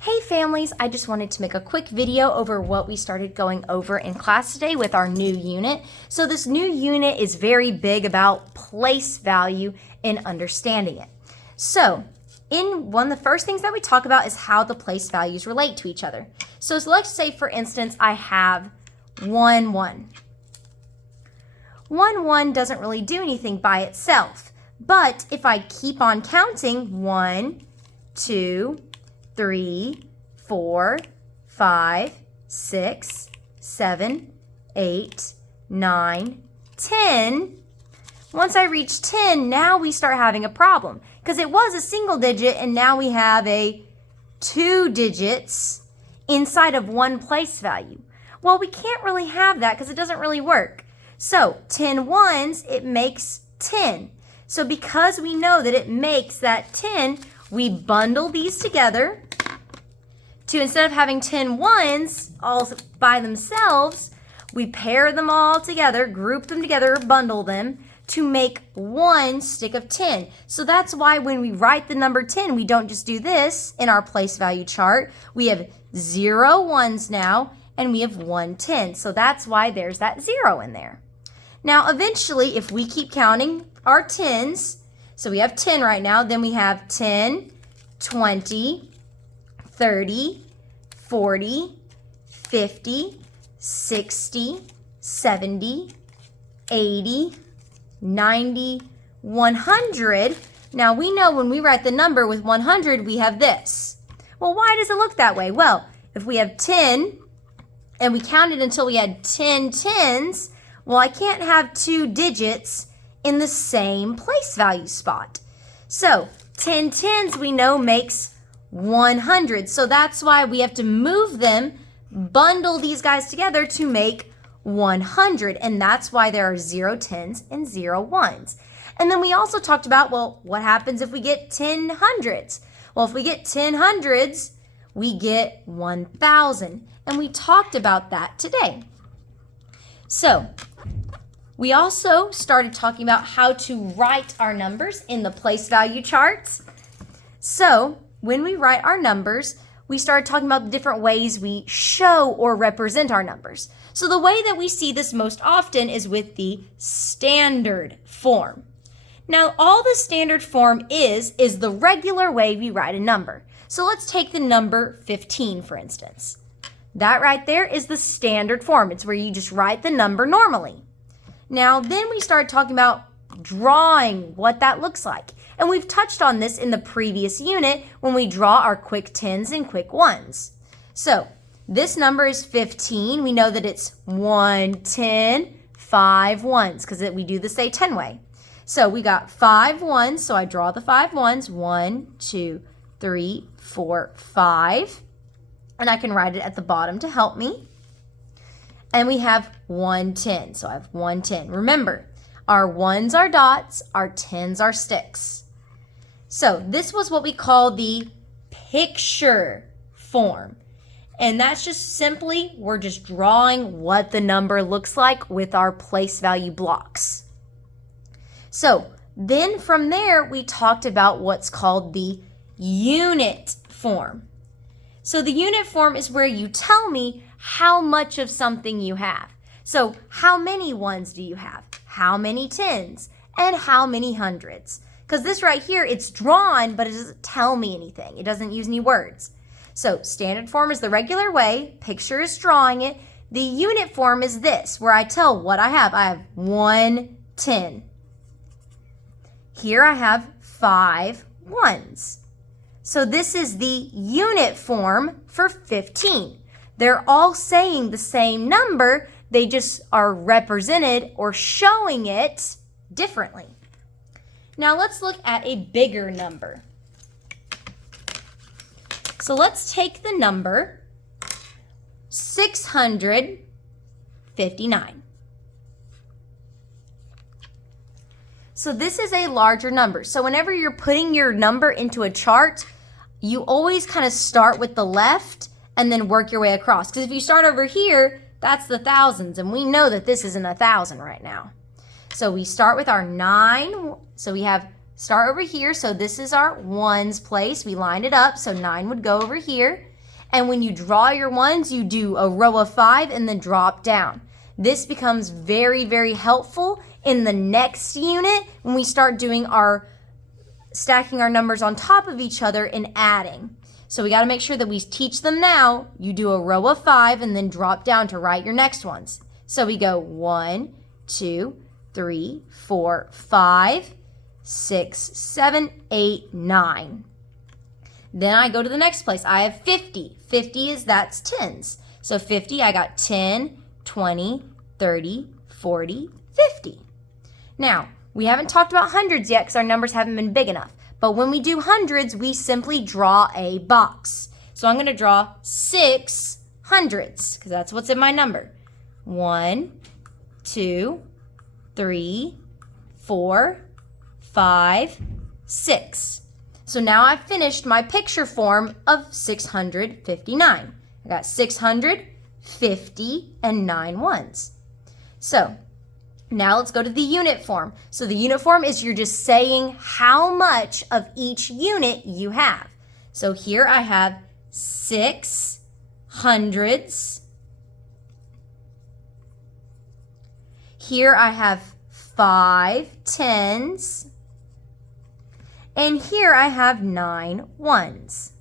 Hey families, I just wanted to make a quick video over what we started going over in class today with our new unit. So this new unit is very big about place value and understanding it. So one of the first things that we talk about is how the place values relate to each other. So let's say, for instance, I have 1, 1. 1, 1 doesn't really do anything by itself. But if I keep on counting 1, 2, 3, 4, 5, 6, 7, 8, 9, 10. Once I reach 10, now we start having a problem because it was a single digit and now we have a 2 digits inside of one place value. Well, we can't really have that because it doesn't really work. So 10 ones, it makes 10. So because we know that it makes that 10, we bundle these together to, instead of having 10 ones all by themselves, we pair them all together, group them together, bundle them to make one stick of 10. So that's why when we write the number 10, we don't just do this in our place value chart. We have 0 ones now, and we have 1 10. So that's why there's that 0 in there. Now, eventually, if we keep counting our 10s, so we have 10 right now, then we have 10, 20, 30, 40, 50, 60, 70, 80, 90, 100. Now, we know when we write the number with 100, we have this. Well, why does it look that way? Well, if we have 10 and we counted until we had 10 tens, well, I can't have 2 digits in the same place value spot. So 10 tens we know makes 100. So that's why we have to move them, bundle these guys together to make 100. And that's why there are 0 tens and 0 ones. And then we also talked about, well, what happens if we get 10 hundreds? Well, if we get 10 hundreds, we get 1,000. And we talked about that today. So we also started talking about how to write our numbers in the place value charts. So when we write our numbers, we started talking about the different ways we show or represent our numbers. So the way that we see this most often is with the standard form. Now, all the standard form is the regular way we write a number. So let's take the number 15, for instance. That right there is the standard form. It's where you just write the number normally. Now, then we started talking about drawing what that looks like. And we've touched on this in the previous unit when we draw our quick 10s and quick 1s. So this number is 15. We know that it's 1, 10, 5 ones because we do this a 10 way. So we got 5 ones. So I draw the 5 ones. 1, 2, 3, 4, 5. And I can write it at the bottom to help me. And we have 1 10. So I have 1 10. Remember, our 1s are dots, our 10s are sticks. So this was what we call the picture form. And that's just simply, we're just drawing what the number looks like with our place value blocks. So then from there, we talked about what's called the unit form. So the unit form is where you tell me how much of something you have. So how many ones do you have? How many tens? And how many hundreds? Because this right here, it's drawn, but it doesn't tell me anything. It doesn't use any words. So standard form is the regular way. Picture is drawing it. The unit form is this, where I tell what I have. I have 1 10. Here I have 5 ones. So this is the unit form for 15. They're all saying the same number. They just are represented or showing it differently. Now let's look at a bigger number. So let's take the number 659. So this is a larger number. So whenever you're putting your number into a chart, you always kind of start with the left and then work your way across. Because if you start over here, that's the thousands, and we know that this isn't 1,000 right now. So we start with our 9. So we have start over here. So this is our ones place. We lined it up, so 9 would go over here. And when you draw your ones, you do a row of 5 and then drop down. This becomes very, very helpful in the next unit when we start doing our stacking our numbers on top of each other and adding. So we got to make sure that we teach them now. You do a row of 5 and then drop down to write your next ones. So we go 1, 2, 3, 4, 5, 6, 7, 8, 9. Then I go to the next place. I have 50. 50 that's tens. So 50, I got 10, 20, 30, 40, 50. Now, we haven't talked about hundreds yet because our numbers haven't been big enough. But when we do hundreds, we simply draw a box. So I'm going to draw 6 hundreds because that's what's in my number. 1, 2, 3, 4, 5, 6. So now I've finished my picture form of 659. I got 650 and 9 ones. So now let's go to the unit form. So the unit form is you're just saying how much of each unit you have. So here I have 6 hundreds. Here I have 5 tens. And here I have 9 ones.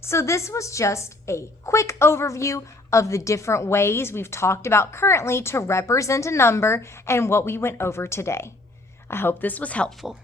So this was just a quick overview of the different ways we've talked about currently to represent a number and what we went over today. I hope this was helpful.